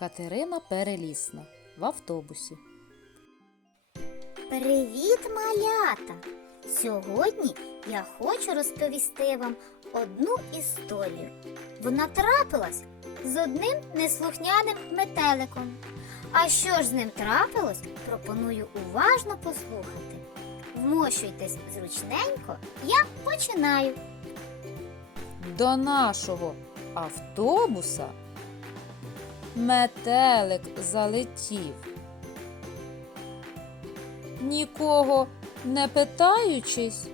Катерина Перелісна в автобусі. Привіт, малята! Сьогодні я хочу розповісти вам одну історію. Вона трапилась з одним неслухняним метеликом. А що ж з ним трапилось, пропоную уважно послухати. Вмощуйтесь зручненько, я починаю. До нашого автобуса метелик залетів. Нікого не питаючись,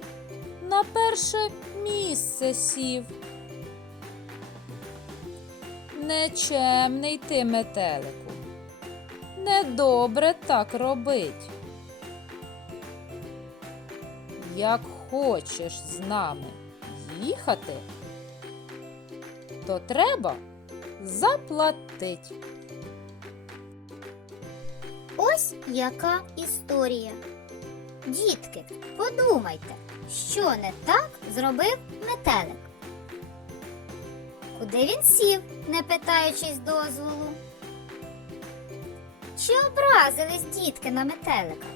на перше місце сів. Нечемний ти, метелику, недобре так робить. Як хочеш з нами їхати, то треба заплатить. Ось яка історія. Дітки, подумайте, що не так зробив метелик. Куди він сів, не питаючись дозволу? Чи образились дітки на метелика?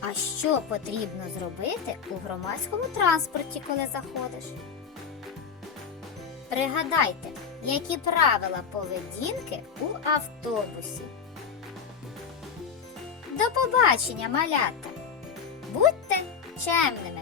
А що потрібно зробити у громадському транспорті, коли заходиш? Пригадайте, які правила поведінки у автобусі. До побачення, малята! Будьте чемними!